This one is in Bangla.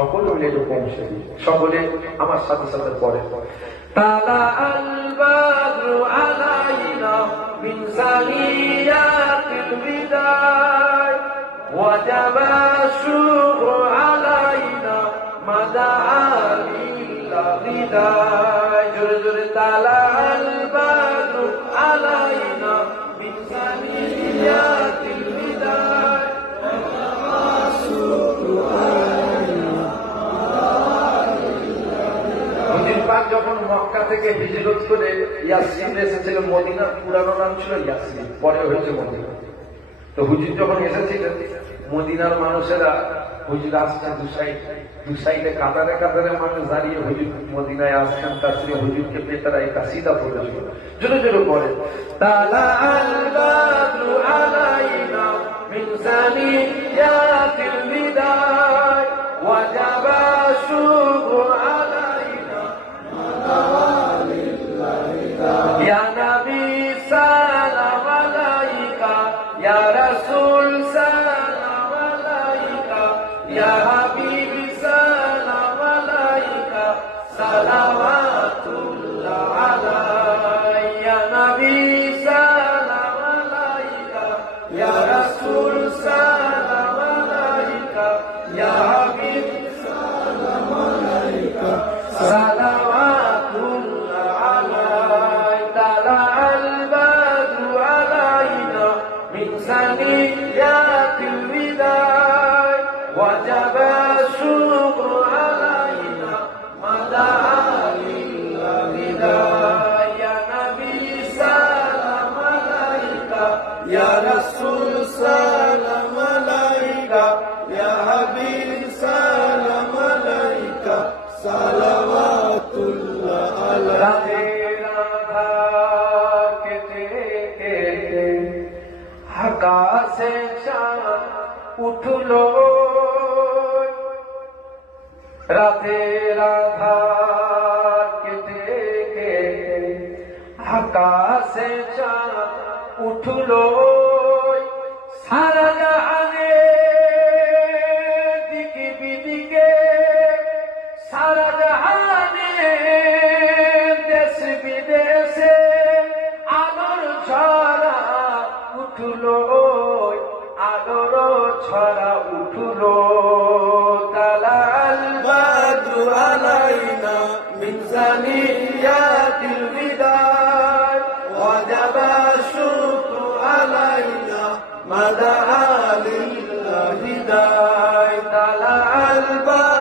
সকলে মিলে একটু পৌঁছে দিই, সকলে আমার সাথে সাথে পড়ে। তালা আল বাদরু আলাইনা মিন সানিয়াতিল বিদায় ওয়াজাবা শুকরু আলাইনা মাদা আলিল বিদায়। জোরে জোরে তালা আল বাদরু আলাইনা মিন সানিয়াতিল বিদায় ওয়াজাবা শুকরু যখন মক্কা থেকে হিজরত করে ইয়াসরিন এসেছিল, মদিনার পুরানো নাম ছিল ইয়াসরিন, পরে হয়েছে মদিনা। তো হুজুর যখন এসেছিলেন, মদিনার মানুষেরা হুজুর আসছেন দু সাইডে কাতারে কাতারে মানুষ দাঁড়িয়ে হুজুর মদিনায় আসছেন, তার সঙ্গে হুজুরকে পেয়ে তারা এই কাসিদা পড়েছিল। জোরে জোরে পড়ে তালা আল বাদরু আলাইনা মিন সানিয়াতিল বিদায় ওয়াজাবা শুকরু Ya Nabi salam alaika, Ya Rasul salam alaika, Ya Habib salam alaika, salawatullah alaika. Ya Nabi salam alaika, Ya Rasul salam alaika, Ya Habib salam alaika, salawatullah alaika. Saniyatil biday wajaba syukru alaina madalil biday. Ya Nabi salam alaika, Ya Rasul salam alaika, Ya Habib salam alaika, salawatullah alaika. আকাশে চাঁদ উঠলো রাতের আধার কেটে কেটে, আকাশে চাঁদ উঠলো সারা জাহানে দিকে বিদিকে, সারা জাহানে দেশ বিদেশে আলোর ছড়া উঠলো, আলোর ছড়া উঠলো। তালাল বাদরু আলাইনা মিন সানিয়াতিল বিদায় ওয়াজাবা শুকরু আলাইনা মাদা